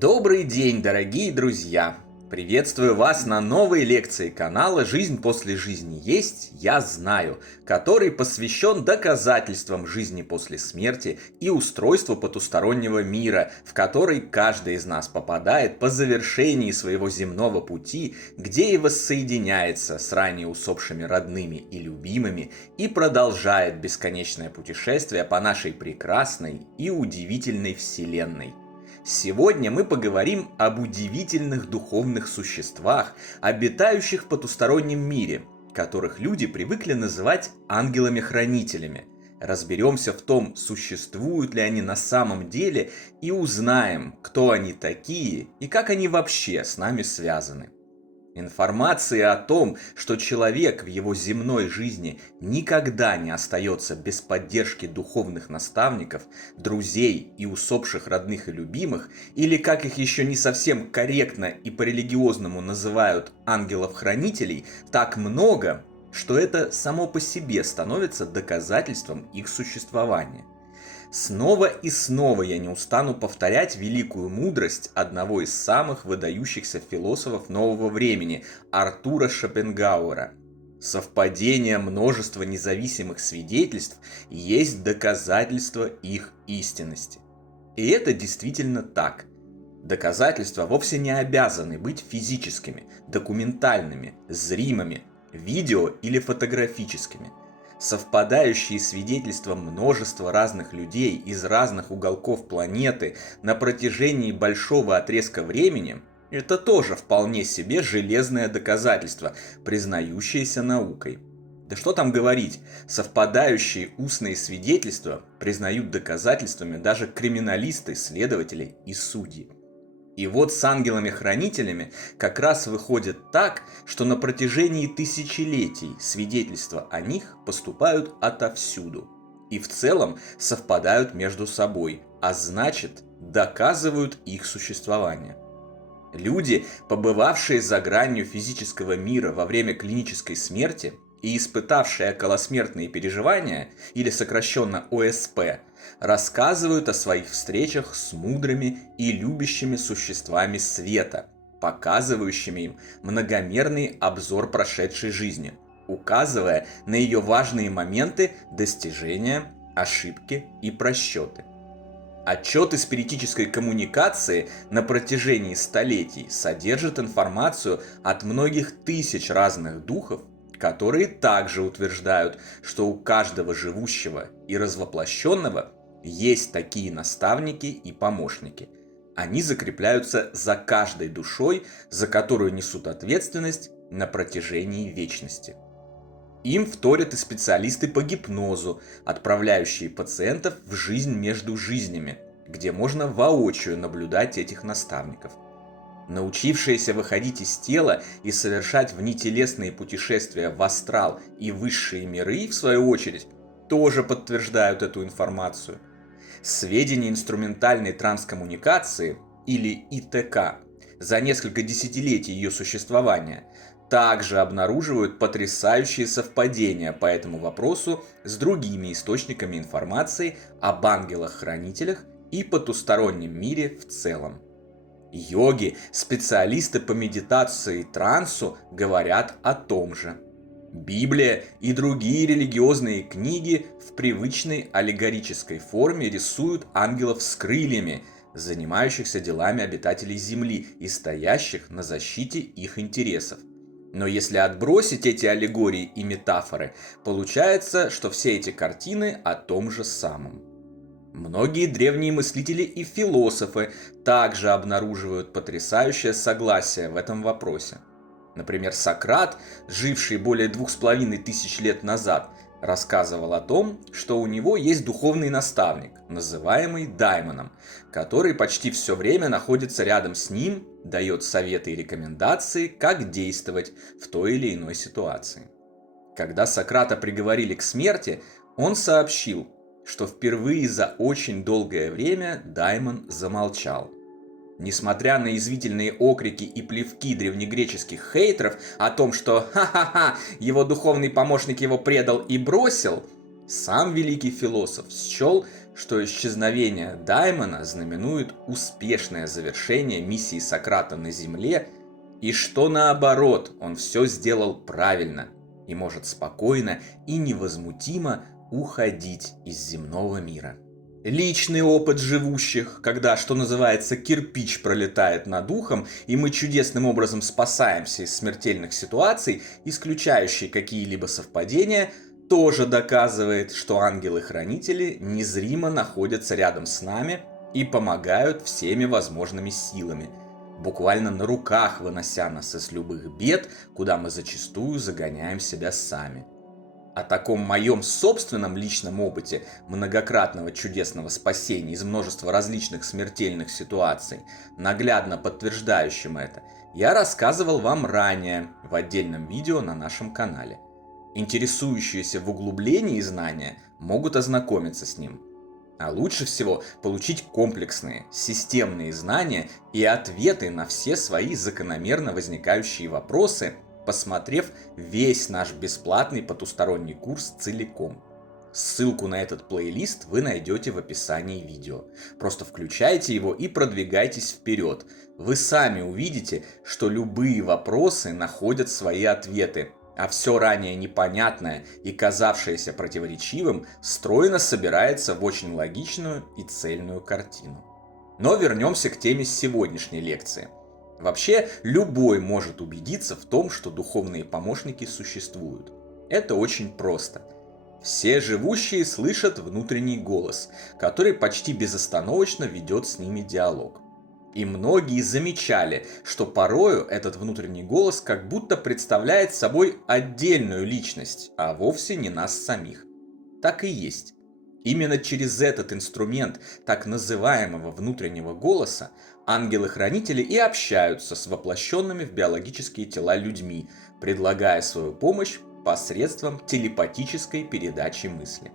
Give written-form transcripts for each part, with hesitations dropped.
Добрый день, дорогие друзья! Приветствую вас на новой лекции канала «Жизнь после жизни есть, я знаю», который посвящен доказательствам жизни после смерти и устройству потустороннего мира, в который каждый из нас попадает по завершении своего земного пути, где и воссоединяется с ранее усопшими родными и любимыми и продолжает бесконечное путешествие по нашей прекрасной и удивительной Вселенной. Сегодня мы поговорим об удивительных духовных существах, обитающих в потустороннем мире, которых люди привыкли называть ангелами-хранителями. Разберемся в том, существуют ли они на самом деле, и узнаем, кто они такие и как они вообще с нами связаны. Информация о том, что человек в его земной жизни никогда не остается без поддержки духовных наставников, друзей и усопших родных и любимых, или как их еще не совсем корректно и по-религиозному называют ангелов-хранителей, так много, что это само по себе становится доказательством их существования. Снова и снова я не устану повторять великую мудрость одного из самых выдающихся философов нового времени, Артура Шопенгауэра. Совпадение множества независимых свидетельств есть доказательство их истинности. И это действительно так. Доказательства вовсе не обязаны быть физическими, документальными, зримыми, видео или фотографическими. Совпадающие свидетельства множества разных людей из разных уголков планеты на протяжении большого отрезка времени – это тоже вполне себе железное доказательство, признающееся наукой. Да что там говорить, совпадающие устные свидетельства признают доказательствами даже криминалисты, следователи и судьи. И вот с ангелами-хранителями как раз выходит так, что на протяжении тысячелетий свидетельства о них поступают отовсюду. И в целом совпадают между собой, а значит, доказывают их существование. Люди, побывавшие за гранью физического мира во время клинической смерти и испытавшие околосмертные переживания, или сокращенно ОСП, рассказывают о своих встречах с мудрыми и любящими существами света, показывающими им многомерный обзор прошедшей жизни, указывая на ее важные моменты, достижения, ошибки и просчеты. Отчеты спиритической коммуникации на протяжении столетий содержат информацию от многих тысяч разных духов, которые также утверждают, что у каждого живущего и развоплощенного есть такие наставники и помощники. Они закрепляются за каждой душой, за которую несут ответственность на протяжении вечности. Им вторят и специалисты по гипнозу, отправляющие пациентов в жизнь между жизнями, где можно воочию наблюдать этих наставников. Научившиеся выходить из тела и совершать внетелесные путешествия в астрал и высшие миры, в свою очередь, тоже подтверждают эту информацию. Сведения инструментальной транскоммуникации, или ИТК, за несколько десятилетий ее существования, также обнаруживают потрясающие совпадения по этому вопросу с другими источниками информации об ангелах-хранителях и потустороннем мире в целом. Йоги, специалисты по медитации и трансу говорят о том же. Библия и другие религиозные книги в привычной аллегорической форме рисуют ангелов с крыльями, занимающихся делами обитателей Земли и стоящих на защите их интересов. Но если отбросить эти аллегории и метафоры, получается, что все эти картины о том же самом. Многие древние мыслители и философы также обнаруживают потрясающее согласие в этом вопросе. Например, Сократ, живший более 2500 лет назад, рассказывал о том, что у него есть духовный наставник, называемый Даймоном, который почти все время находится рядом с ним, дает советы и рекомендации, как действовать в той или иной ситуации. Когда Сократа приговорили к смерти, он сообщил, что впервые за очень долгое время Даймон замолчал. Несмотря на язвительные окрики и плевки древнегреческих хейтеров о том, что «ха-ха-ха, его духовный помощник его предал и бросил», сам великий философ счел, что исчезновение Даймона знаменует успешное завершение миссии Сократа на Земле, и что наоборот, он все сделал правильно и может спокойно и невозмутимо уходить из земного мира. Личный опыт живущих, когда, что называется, кирпич пролетает над ухом, и мы чудесным образом спасаемся из смертельных ситуаций, исключающие какие-либо совпадения, тоже доказывает, что ангелы-хранители незримо находятся рядом с нами и помогают всеми возможными силами, буквально на руках вынося нас из любых бед, куда мы зачастую загоняем себя сами. О таком моем собственном личном опыте многократного чудесного спасения из множества различных смертельных ситуаций, наглядно подтверждающим это, я рассказывал вам ранее в отдельном видео на нашем канале. Интересующиеся в углублении знания могут ознакомиться с ним. А лучше всего получить комплексные, системные знания и ответы на все свои закономерно возникающие вопросы, посмотрев весь наш бесплатный потусторонний курс целиком. Ссылку на этот плейлист вы найдете в описании видео. Просто включайте его и продвигайтесь вперед. Вы сами увидите, что любые вопросы находят свои ответы, а все ранее непонятное и казавшееся противоречивым стройно собирается в очень логичную и цельную картину. Но вернемся к теме сегодняшней лекции. Вообще, любой может убедиться в том, что духовные помощники существуют. Это очень просто. Все живущие слышат внутренний голос, который почти безостановочно ведет с ними диалог. И многие замечали, что порою этот внутренний голос как будто представляет собой отдельную личность, а вовсе не нас самих. Так и есть. Именно через этот инструмент так называемого внутреннего голоса ангелы-хранители и общаются с воплощенными в биологические тела людьми, предлагая свою помощь посредством телепатической передачи мысли.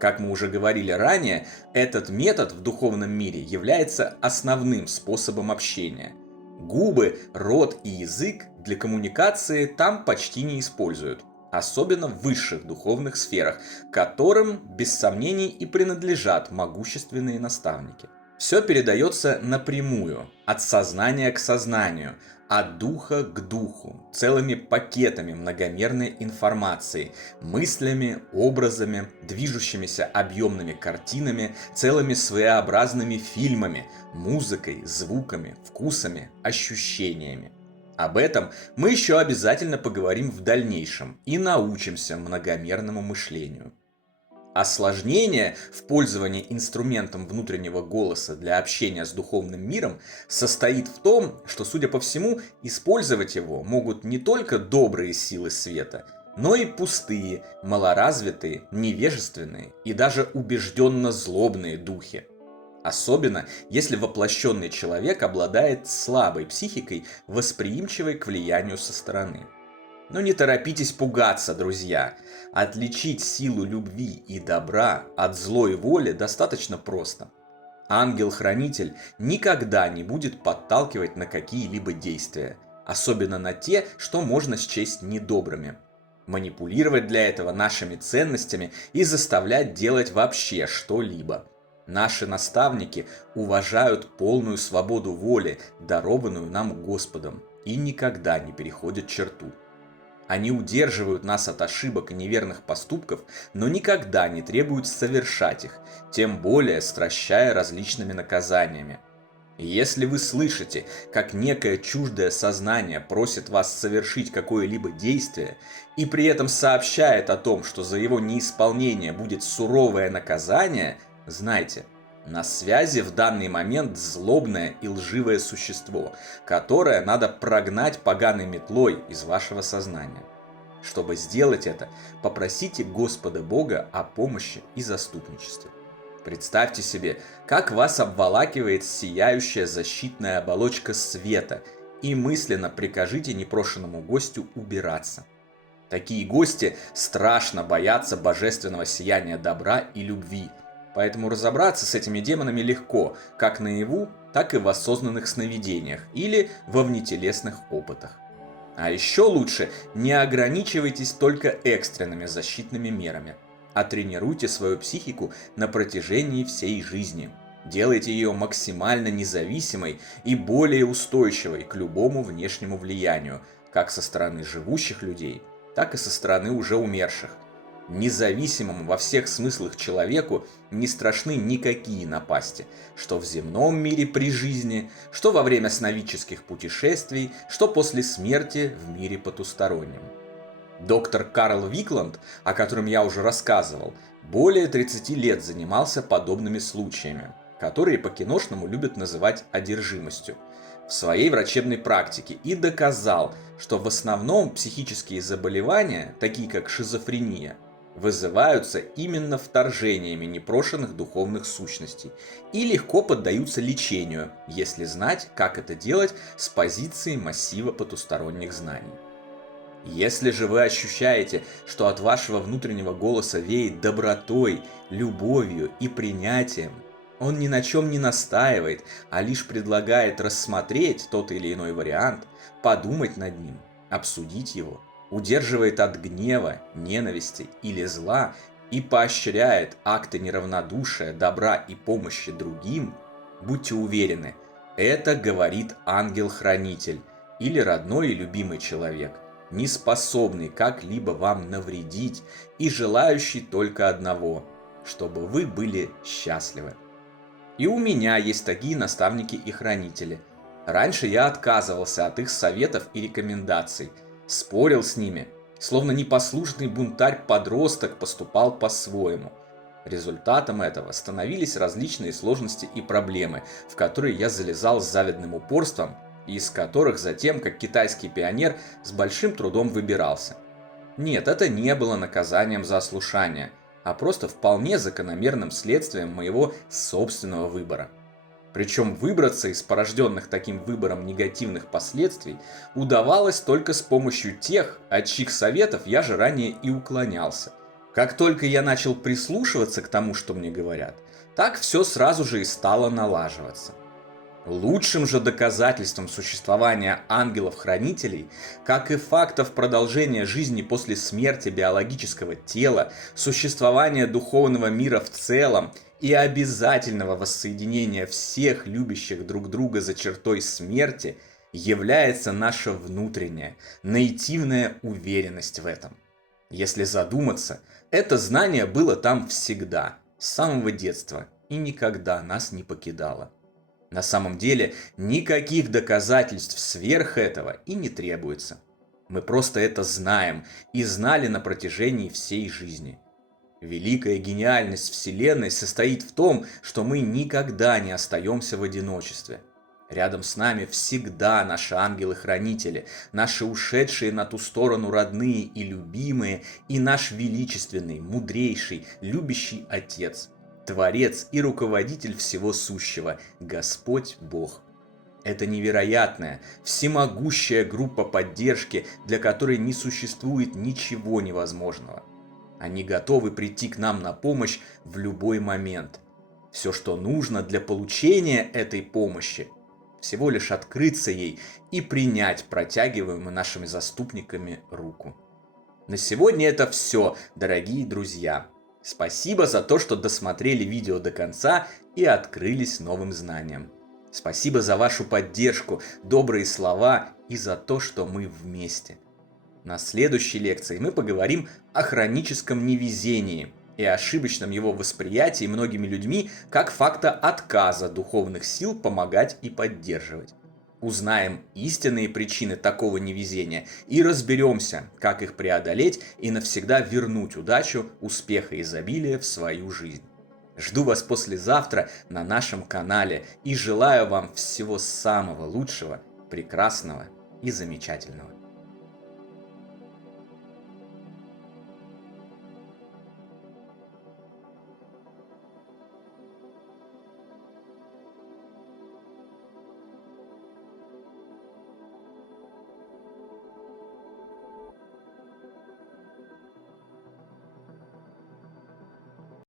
Как мы уже говорили ранее, этот метод в духовном мире является основным способом общения. Губы, рот и язык для коммуникации там почти не используют, особенно в высших духовных сферах, которым, без сомнений, и принадлежат могущественные наставники. Все передается напрямую, от сознания к сознанию, от духа к духу, целыми пакетами многомерной информации, мыслями, образами, движущимися объемными картинами, целыми своеобразными фильмами, музыкой, звуками, вкусами, ощущениями. Об этом мы еще обязательно поговорим в дальнейшем и научимся многомерному мышлению. Осложнение в пользовании инструментом внутреннего голоса для общения с духовным миром состоит в том, что, судя по всему, использовать его могут не только добрые силы света, но и пустые, малоразвитые, невежественные и даже убежденно злобные духи. Особенно, если воплощенный человек обладает слабой психикой, восприимчивой к влиянию со стороны. Но не торопитесь пугаться, друзья. Отличить силу любви и добра от злой воли достаточно просто. Ангел-хранитель никогда не будет подталкивать на какие-либо действия, особенно на те, что можно счесть недобрыми. Манипулировать для этого нашими ценностями и заставлять делать вообще что-либо. Наши наставники уважают полную свободу воли, дарованную нам Господом, и никогда не переходят черту. Они удерживают нас от ошибок и неверных поступков, но никогда не требуют совершать их, тем более стращая различными наказаниями. И если вы слышите, как некое чуждое сознание просит вас совершить какое-либо действие и при этом сообщает о том, что за его неисполнение будет суровое наказание, знайте, на связи в данный момент злобное и лживое существо, которое надо прогнать поганой метлой из вашего сознания. Чтобы сделать это, попросите Господа Бога о помощи и заступничестве. Представьте себе, как вас обволакивает сияющая защитная оболочка света, и мысленно прикажите непрошенному гостю убираться. Такие гости страшно боятся божественного сияния добра и любви, поэтому разобраться с этими демонами легко, как наяву, так и в осознанных сновидениях или во внетелесных опытах. А еще лучше не ограничивайтесь только экстренными защитными мерами. а тренируйте свою психику на протяжении всей жизни. Делайте ее максимально независимой и более устойчивой к любому внешнему влиянию, как со стороны живущих людей, так и со стороны уже умерших. Независимому во всех смыслах человеку не страшны никакие напасти, что в земном мире при жизни, что во время сновидческих путешествий, что после смерти в мире потустороннем. Доктор Карл Викланд, о котором я уже рассказывал, более 30 лет занимался подобными случаями, которые по-киношному любят называть одержимостью, в своей врачебной практике и доказал, что в основном психические заболевания, такие как шизофрения, вызываются именно вторжениями непрошенных духовных сущностей и легко поддаются лечению, если знать, как это делать с позиции массива потусторонних знаний. Если же вы ощущаете, что от вашего внутреннего голоса веет добротой, любовью и принятием, он ни на чем не настаивает, а лишь предлагает рассмотреть тот или иной вариант, подумать над ним, обсудить его, удерживает от гнева, ненависти или зла и поощряет акты неравнодушия, добра и помощи другим, будьте уверены, это говорит ангел-хранитель или родной и любимый человек, не способный как-либо вам навредить и желающий только одного, чтобы вы были счастливы. И у меня есть такие наставники и хранители. Раньше я отказывался от их советов и рекомендаций, спорил с ними, словно непослушный бунтарь-подросток поступал по-своему. Результатом этого становились различные сложности и проблемы, в которые я залезал с завидным упорством, и из которых затем, как китайский пионер, с большим трудом выбирался. Нет, это не было наказанием за ослушание, а просто вполне закономерным следствием моего собственного выбора. Причем выбраться из порожденных таким выбором негативных последствий удавалось только с помощью тех, от чьих советов я же ранее и уклонялся. Как только я начал прислушиваться к тому, что мне говорят, так все сразу же и стало налаживаться. Лучшим же доказательством существования ангелов-хранителей, как и фактов продолжения жизни после смерти биологического тела, существования духовного мира в целом и обязательного воссоединения всех любящих друг друга за чертой смерти, является наша внутренняя, наитивная уверенность в этом. Если задуматься, это знание было там всегда, с самого детства, и никогда нас не покидало. На самом деле, никаких доказательств сверх этого и не требуется. Мы просто это знаем и знали на протяжении всей жизни. Великая гениальность Вселенной состоит в том, что мы никогда не остаемся в одиночестве. Рядом с нами всегда наши ангелы-хранители, наши ушедшие на ту сторону родные и любимые, и наш величественный, мудрейший, любящий Отец, Творец и руководитель всего сущего, Господь Бог. Это невероятная, всемогущая группа поддержки, для которой не существует ничего невозможного. Они готовы прийти к нам на помощь в любой момент. Все, что нужно для получения этой помощи, всего лишь открыться ей и принять протягиваемую нашими заступниками руку. На сегодня это все, дорогие друзья. Спасибо за то, что досмотрели видео до конца и открылись новым знаниям. Спасибо за вашу поддержку, добрые слова и за то, что мы вместе. На следующей лекции мы поговорим о хроническом невезении и ошибочном его восприятии многими людьми как факта отказа духовных сил помогать и поддерживать. Узнаем истинные причины такого невезения и разберемся, как их преодолеть и навсегда вернуть удачу, успех и изобилие в свою жизнь. Жду вас послезавтра на нашем канале и желаю вам всего самого лучшего, прекрасного и замечательного.